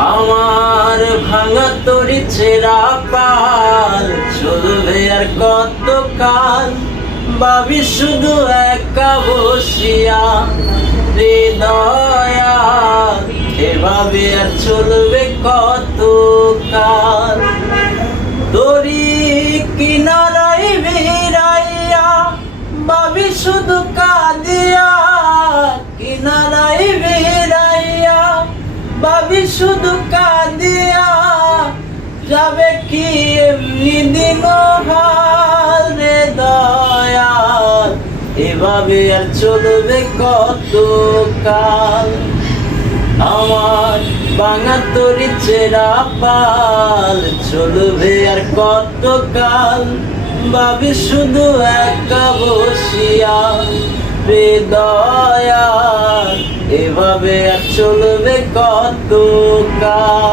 আমার ভাঙা তরি ছেঁড়া পাল চলবে আর কত কাল, ভাবি শুধু একা বসিয়া হৃদয়া, এভাবে আর চলবে কত কাল। তরি কিনারাই ভিড়াইয়া ভাবি শুধু কাঁদিয়া, কিনারাই ভিড়াইয়া ভাবি শুধু কাঁদিয়া, যাবে কি এমনি দিন হাল রে দয়াল, এভাবে আর চলবে কত কাল। আমার ভাঙা তরি ছেঁড়া পাল চলবে আর কত কাল, ভাবি শুধু একা বসিয়া হৃদয়া, এভাবে আর চলবে কত কাল।